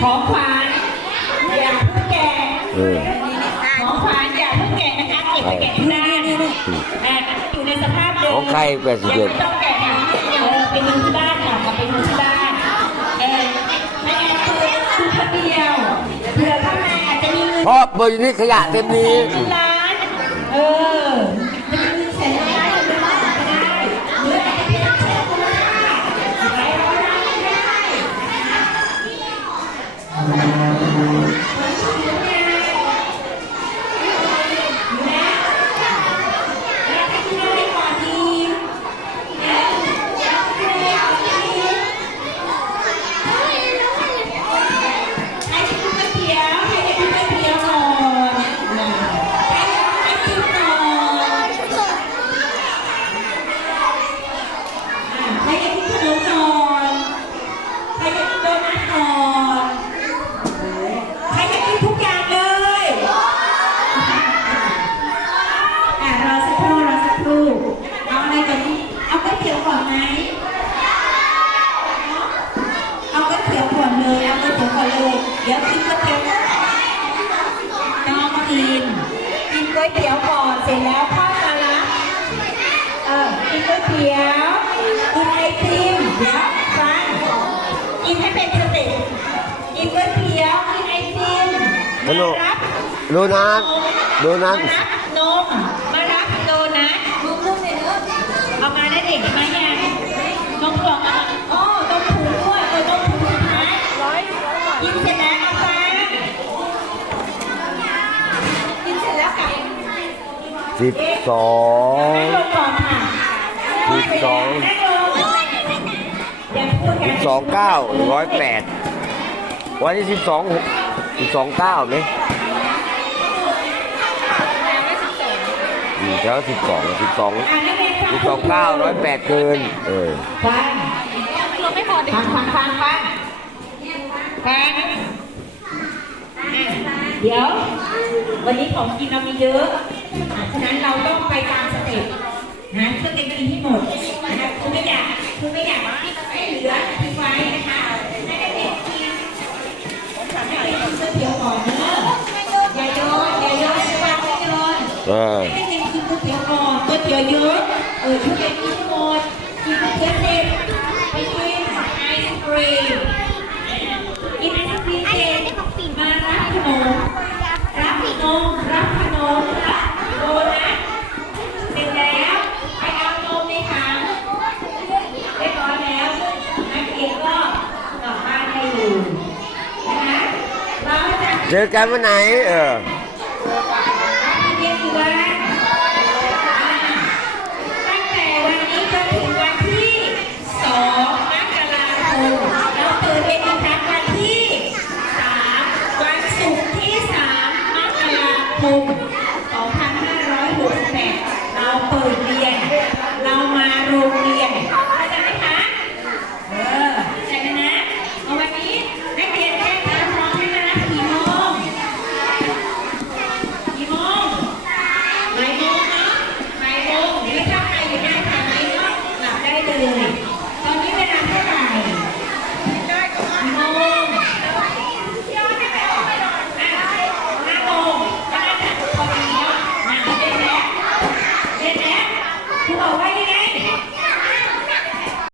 ของขวานอย่าเพิ่งแก่ของขวานอย่าเพิ่งแก่นะคะเก็บไปแกะที่นั่น้แต่ถ้าอยู่ในสภาพเดิมของใครแปดสิบเอ็ด ยังไม่งแก่ะเอไปดูที่บ้านค่ะกลับไปดูที่บ้านเออไม่งั้นคือคือคนเดียวเผื่อข้างในอาจจะมีเงิน เพราะบริษัทขยะเต็มนี้ ล้าน เออ กินก๋วยเตี๋ยวน้องกิน กินก๋วยเตี๋ยวก่อนเสร็จแล้วพ่อมาละเออกินก๋วยเตี๋ยวกินไอติมเดี๋ยวฟังกินให้เป็นสเต็ปกินก๋วยเตี๋ยวกินไอติมฮัลโหลรับโดนัทโดนัทมารับนมมารับโดนัทนมลูกเลยเนอะเอามาได้เด็กไหมยังนมกล่องเอามาอ๋อนมถุงด้วยเออนมถุงสุดท้ายร้อยกินเสร็จแล้วเอาไปกินเสร็จแล้วกลับ สิบสองสิบสองสิบสองเก้าร้อยแปดวันที่สิบสองสิบสองเก้าไหมอืมแล้วสิบสองสิบสองสิบสองเก้าร้อยแปดเกิน เออฟังเราไม่พอฟังฟังฟังฟังฟัง เดี๋ยว วันนี้ของกินเรามีเยอะอะฉะนั้นเราต้องไปตามสเต็ปนะเพื่อจะกินให้หมดนะคะคือไม่อยากคือไม่อยากให้เหลือทิ้งไว้นะคะให้เด็กๆกินให้เด็กกินก๋วเตี๋ยวก่อนเนอะอย่าโยนอย่าโยนวางไม่โยนเออให้เด็กกินก๋วเตี๋ยวก่อนก๋วเตี๋ยวเยอะเออทุกเด็นกินก๋วยเตี๋ยวเสร็จไปกินไอศครีมกินไอศครีมเสร็จมารับขนม รับนมรับขนมรับโดนัทเสร็จแล้วไปเอานมในถังเรียบร้อยแล้วนักเรียนก็กลับบ้านได้อยู่นะคะเราจะ เจอกันวันไหน เออเรียนกี่วันตั้งแต่วันนี้จนถึงวันที่สองมกราคมเราเปิดเป็นอีกครั้งวันที่สามวันศุกร์ที่สามมกราคม